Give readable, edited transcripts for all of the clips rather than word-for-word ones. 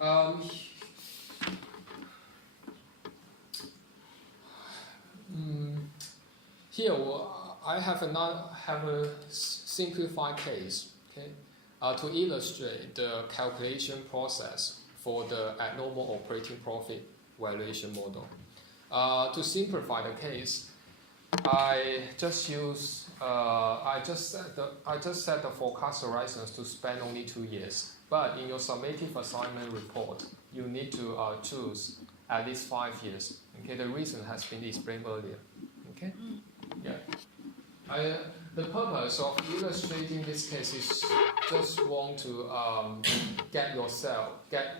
Um, Here I have a simplified case, okay, to illustrate the calculation process for the abnormal operating profit valuation model. To simplify the case, I just set the forecast horizons to span only 2 years. But in your summative assignment report, you need to choose at least 5 years. Okay, the reason has been explained earlier. Okay, yeah. The purpose of illustrating this case is just want to get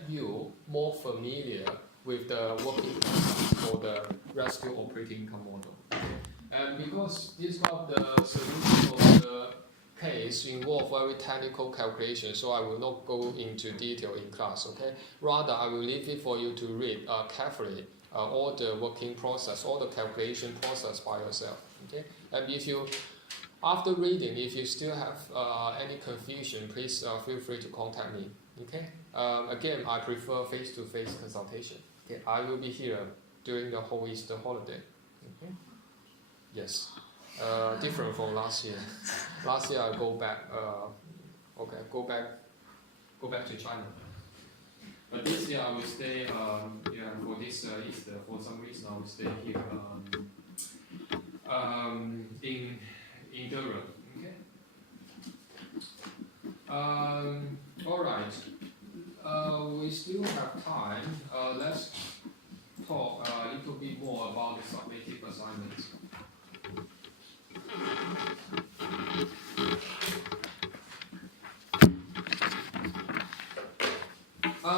you more familiar with the working concept for the rescue operating income model. And because this one of the solution of the case involve very technical calculation, so I will not go into detail in class. Okay, rather I will leave it for you to read carefully all the working process, all the calculation process by yourself. Okay, and if you after reading, if you still have any confusion, please feel free to contact me. Okay. Again, I prefer face-to-face consultation. Okay, I will be here during the whole Easter holiday. Okay. Yes. Different from last year. Last year I go back. Go back to China. But this year I will stay. For this Easter, for some reason I will stay here. In Durham. Okay. All right. We still have time. Let's talk a little bit more about the summative assignments.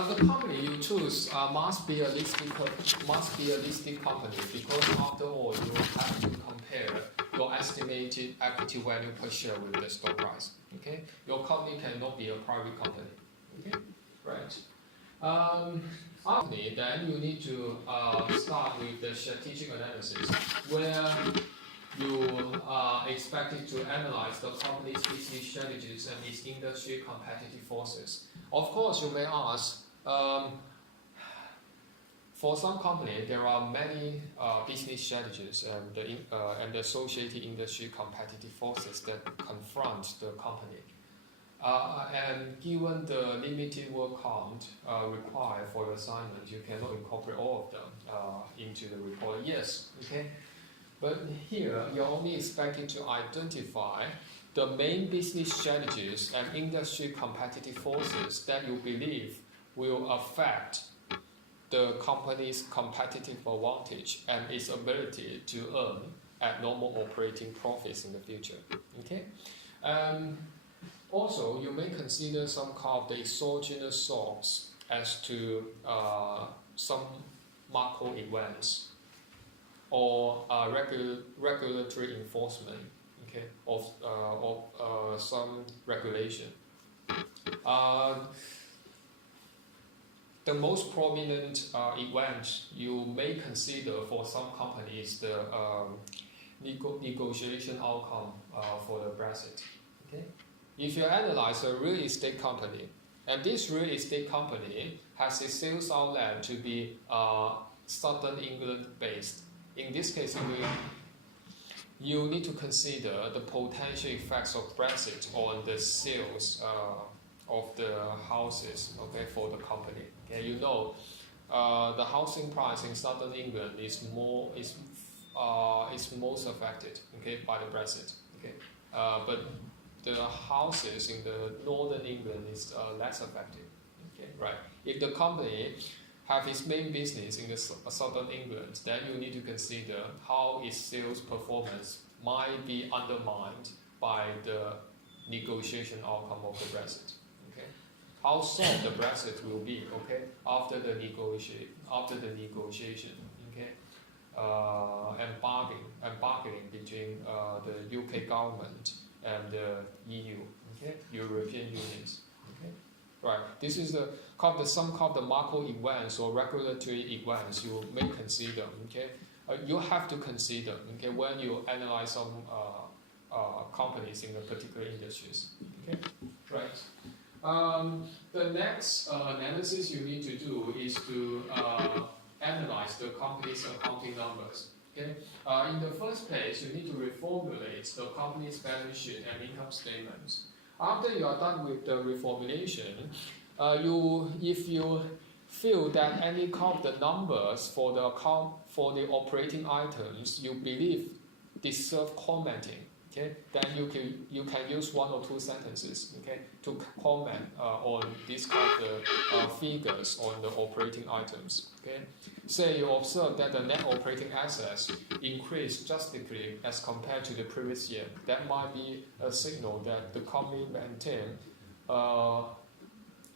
The company you choose must be a listed company, because after all you have to compare your estimated equity value per share with the stock price. Okay, your company cannot be a private company. Okay, right. After then you need to start with the strategic analysis, where you are expected to analyze the company's business strategies and its industry competitive forces. Of course, you may ask, for some company there are many business strategies and associated industry competitive forces that confront the company. And given the limited word count required for your assignment, you cannot incorporate all of them into the report. Yes, okay. But here, you're only expected to identify the main business strategies and industry competitive forces that you believe will affect the company's competitive advantage and its ability to earn abnormal operating profits in the future. Okay. Also, you may consider some kind of the exogenous source as to some macro events or regulatory enforcement, okay, of some regulation. The most prominent event you may consider for some companies the negotiation outcome for the Brexit. Okay? If you analyze a real estate company, and this real estate company has a sales outlet to be Southern England based, in this case, you need to consider the potential effects of Brexit on the sales of the houses, okay, for the company. Okay, you know, the housing price in Southern England is most affected, okay, by the Brexit. Okay, but the houses in the Northern England is less affected. Okay, right. If the company have its main business in the Southern England, then you need to consider how its sales performance might be undermined by the negotiation outcome of the Brexit. Okay, how soft the Brexit will be. Okay, after the negotiation. Okay, and bargaining between the UK government and the EU. Okay, European Unions. Okay. Right. This is some kind of the macro events or regulatory events you may consider. Okay. You have to consider. Okay, when you analyze some companies in the particular industries. Okay. Right. The next analysis you need to do is to analyze the company's accounting numbers. Okay? In the first place, you need to reformulate the company's balance sheet and income statements. After you are done with the reformulation, if you feel that any of the numbers for the operating items you believe deserve commenting, okay, then you can use 1 or 2 sentences, okay, to comment on these kind of figures on the operating items. Okay, say you observe that the net operating assets increased drastically as compared to the previous year. That might be a signal that the company maintain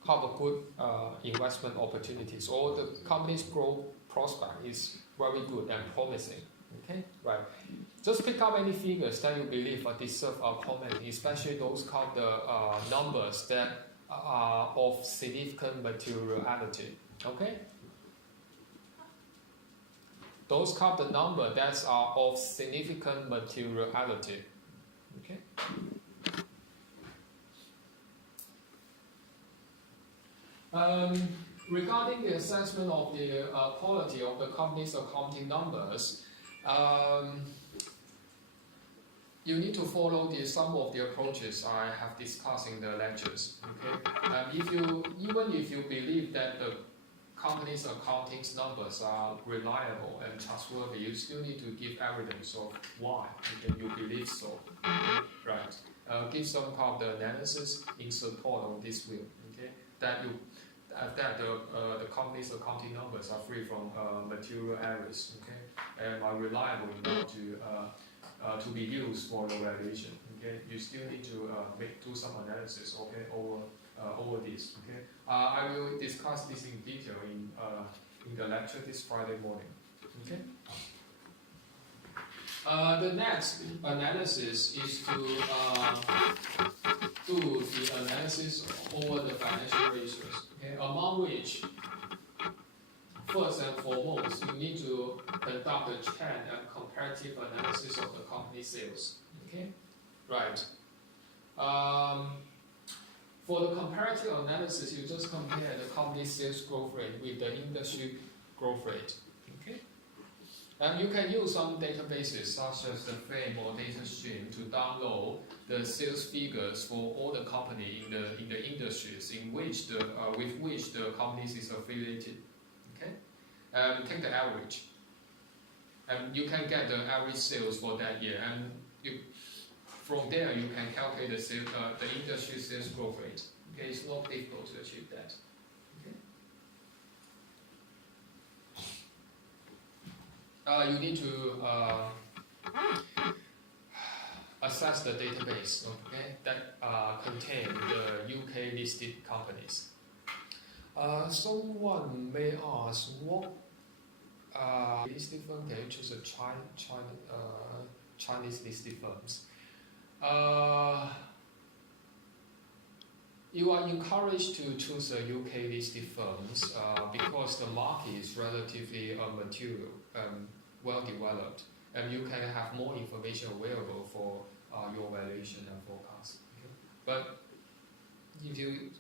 have a good investment opportunities, or the company's growth prospect is very good and promising. Okay, right. Just pick up any figures that you believe deserve a comment, especially those kind of numbers that are of significant materiality. Okay, those kind of numbers that are of significant materiality. Okay. Regarding the assessment of the quality of the company's accounting numbers, you need to follow some of the approaches I have discussed in the lectures. Okay, even if you believe that the company's accounting numbers are reliable and trustworthy, you still need to give evidence of why you believe so. Okay? Right. Give some kind of the analysis in support of this view. Okay, that the company's accounting numbers are free from material errors. Okay, and are reliable enough to be used for the valuation. Okay, you still need to do some analysis. Okay, over this. Okay, I will discuss this in detail in the lecture this Friday morning. Okay. The next analysis is to do the analysis over the financial ratios. Okay, among which, first and foremost, you need to conduct a trend and comparative analysis of the company's sales. Okay, right. For the comparative analysis, you just compare the company's sales growth rate with the industry growth rate. Okay, and you can use some databases such as the FAME or DataStream to download the sales figures for all the company in the industries in which with which the companies is affiliated. Okay, and take the average, and you can get the average sales for that year, and from there you can calculate the industry sales growth rate. Okay, it's not difficult to achieve that. Okay. You need to assess the database, okay, that contain the UK listed companies. Someone may ask, what listed firm can you choose a Chinese listed firms? You are encouraged to choose a UK listed firms because the market is relatively mature and well developed, and you can have more information available for your valuation and forecast. Okay? But if you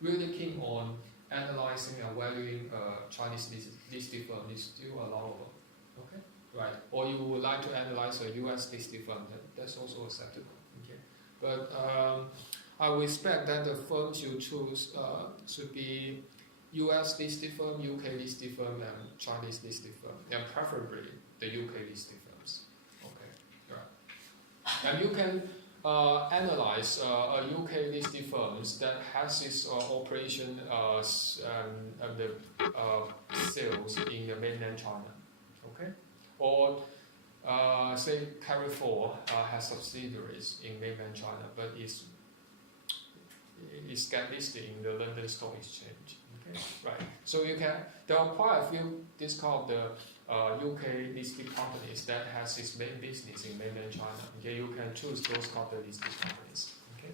really keen on analyzing and valuing Chinese listed firm, is still allowable. Okay, right? Or you would like to analyze a US listed firm, that's also acceptable. Okay, but I would expect that the firms you choose should be US listed firm, UK listed firm, and Chinese listed firm, and preferably the UK listed firms. Okay, right. And you can analyze a UK listed firms that has its operation and the sales in the mainland China. Okay, or say Carrefour has subsidiaries in mainland China, but it's get listed in the London Stock Exchange. Okay, right. So there are quite a few this kind of the UK listed companies that has its main business in mainland China. Okay, you can choose those kind of listed companies. Okay,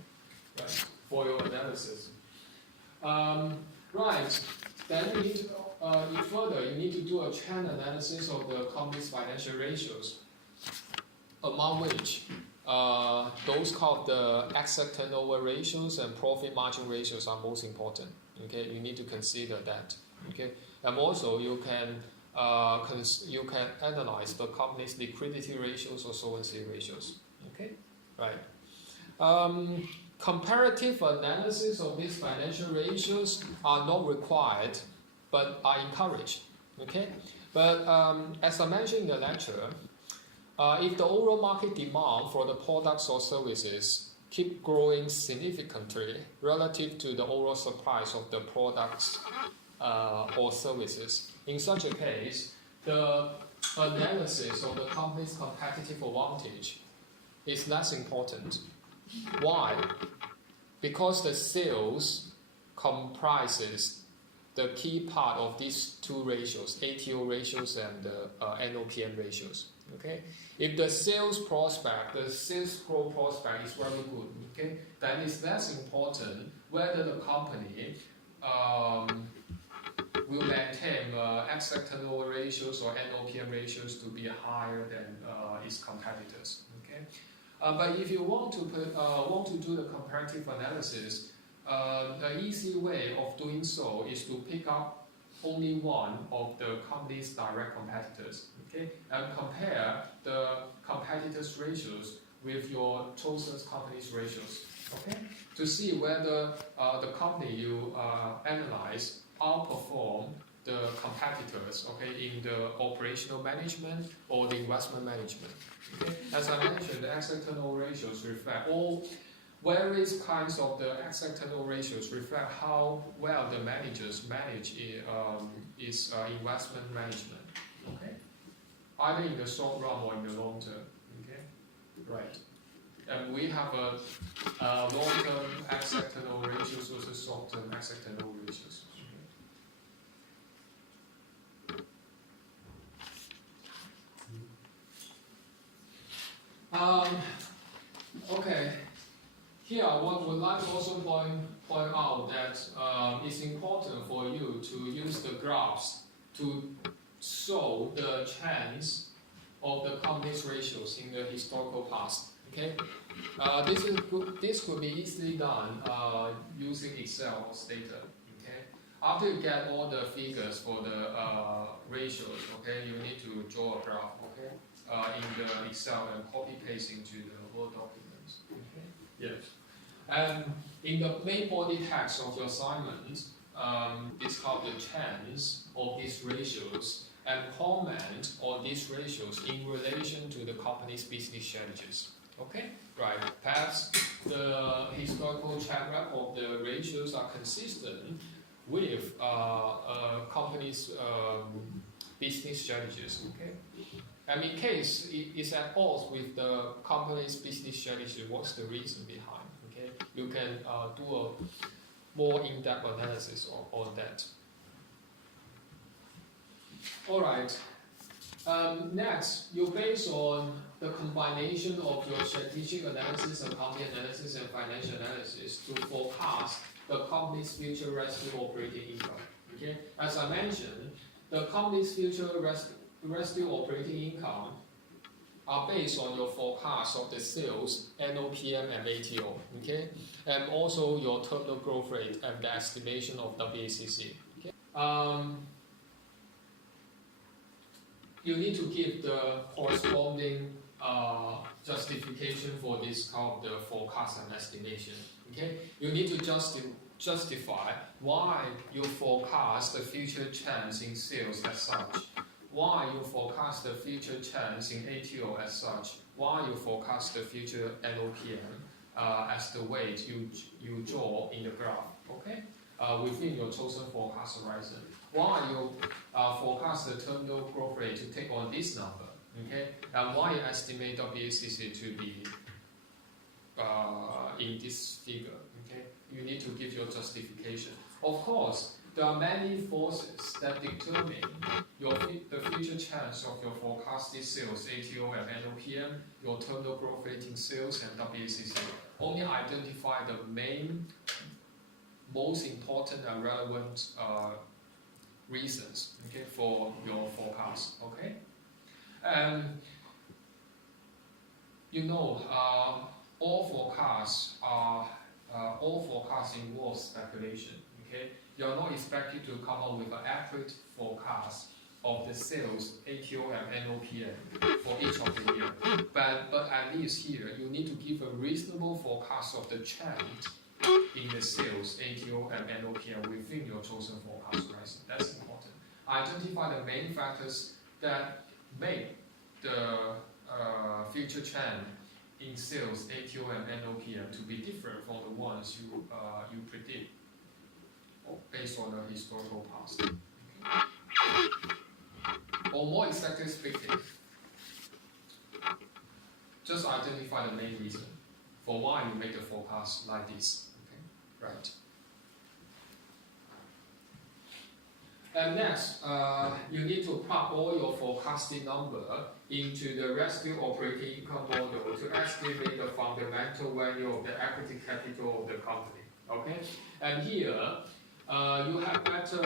right, for your analysis. Right. Then you need to further you need to do a trend analysis of the company's financial ratios, among which those called the asset turnover ratios and profit margin ratios are most important. Okay, you need to consider that. Okay, and also you can analyze the company's liquidity ratios or solvency ratios. Okay, right. Comparative analysis of these financial ratios are not required, but are encouraged. Okay, but as I mentioned in the lecture, if the overall market demand for the products or services keep growing significantly relative to the overall supplies of the products or services, in such a case, the analysis of the company's competitive advantage is less important. Why? Because the sales comprises the key part of these two ratios, ATO ratios and the NOPM ratios. Okay, if the sales prospect, the sales growth prospect is very good, okay, then it's less important whether the company will maintain asset turnover ratios or NOPM ratios to be higher than its competitors. Okay, but if you want to do the comparative analysis, the easy way of doing so is to pick up only one of the company's direct competitors, okay, and compare the competitors' ratios with your chosen company's ratios, okay, to see whether the company you analyze outperform the competitors, okay, in the operational management or the investment management. Okay? As I mentioned, the asset turnover ratios reflect all various kinds of the asset turnover ratios reflect how well the managers manage its investment management. Okay, either in the short run or in the long term. Okay, right. And we have a long-term asset turnover ratios versus short-term asset turnover ratios. Okay. Here, one would like to also point out that it's important for you to use the graphs to show the trends of the company's ratios in the historical past. Okay, this could be easily done using Excel or data. Okay, after you get all the figures for the ratios, okay, you need to draw a graph. Okay, in the Excel and copy paste into the Word documents. Okay, yes. And in the main body text of your assignment, it's called the trends of these ratios and comment on these ratios in relation to the company's business strategies. Okay, right. Perhaps the historical track record of the ratios are consistent with a company's business strategies. Okay, and in case it is at odds with the company's business strategy, what's the reason behind? You can do a more in-depth analysis on that. All right. Next, you base on the combination of your strategic analysis, accounting analysis, and financial analysis to forecast the company's future residual operating income. Okay. As I mentioned, the company's future residual operating income are based on your forecast of the sales, NOPM and ATO, okay, and also your terminal growth rate and the estimation of WACC. Okay. You need to give the corresponding justification for this called the forecast and estimation. Okay, you need to justify why you forecast the future trends in sales as such. Why you forecast the future trends in ATO as such, why you forecast the future NOPM as the weight you draw in the graph, okay, within your chosen forecast horizon. Why you forecast the terminal growth rate to take on this number, okay, and why you estimate WACC to be in this figure, okay. You need to give your justification. Of course, there are many forces that determine the future chance of your forecasted sales, ATO and NOPM, your terminal growth rate in sales and WACC. Only identify the main, most important and relevant reasons, okay, for your forecast. Okay, you know, all forecasts involve speculation. Okay, you are not expected to come up with an accurate forecast of the sales, ATO and NOPM for each of the year. But at least here, you need to give a reasonable forecast of the trend in the sales, ATO and NOPM within your chosen forecast horizon. That's important. Identify the main factors that make the future trend in sales, ATO and NOPM to be different from the ones you predict based on the historical past. Or more exactly speaking, just identify the main reason for why you make the forecast like this. Okay, right. And next, you need to plug all your forecasted number into the residual operating income model to estimate the fundamental value of the equity capital of the company. Okay, and here you have better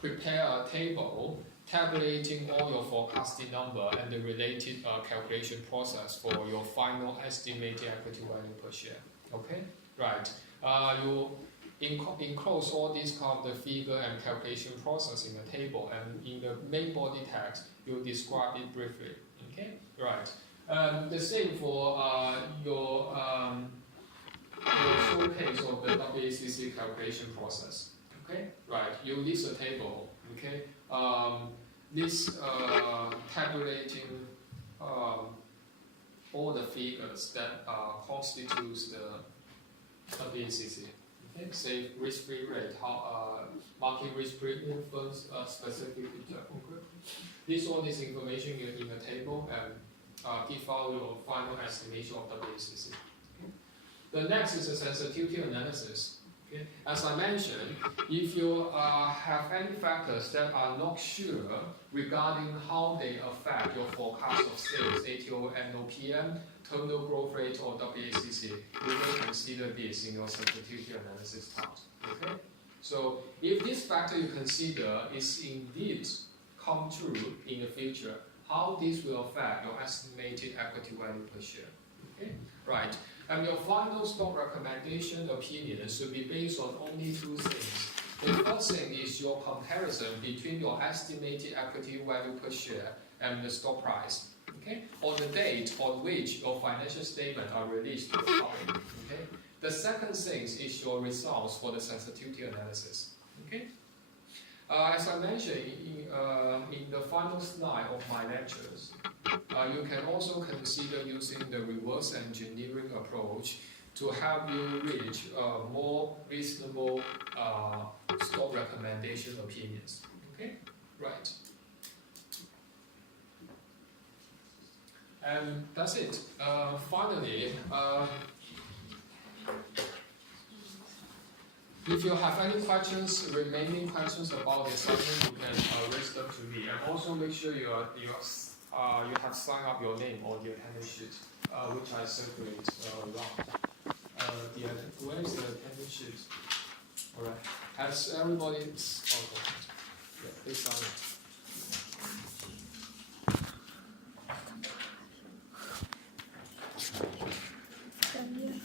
prepare a table tabulating all your forecasted number and the related calculation process for your final estimated equity value per share. Okay, right. You enclose all these kind of the figure and calculation process in the table, and in the main body text you describe it briefly. Okay, right. The same for your showcase of the WACC calculation process. Okay, right. You list a table. Okay, this tabulating all the figures that constitutes the WACC. Okay, say risk-free rate, how market risk premium firms specific return. This all this information in the table and give out your final estimation of WACC. Okay. The next is the sensitivity analysis. Okay. As I mentioned, if you have any factors that are not sure regarding how they affect your forecast of sales, ATO, NOPM, terminal growth rate, or WACC, you may consider this in your sensitivity analysis part. Okay? So if this factor you consider is indeed come true in the future, how this will affect your estimated equity value per share. Okay? Right. And your final stock recommendation opinion should be based on only two things. The first thing is your comparison between your estimated equity value per share and the stock price. Okay? On the date on which your financial statements are released to the public. Okay? The second thing is your results for the sensitivity analysis. Okay? As I mentioned in the final slide of my lectures, you can also consider using the reverse engineering approach to help you reach more reasonable stock recommendation opinions. Okay? Right. And that's it. Finally, if you have any remaining questions about the assignment, you can raise them to me. And also make sure you have signed up your name on the attendance sheet, which I circulate around. Where is the attendance sheet? All right. Has everybody? Okay. Yeah, please sign it. Thank you.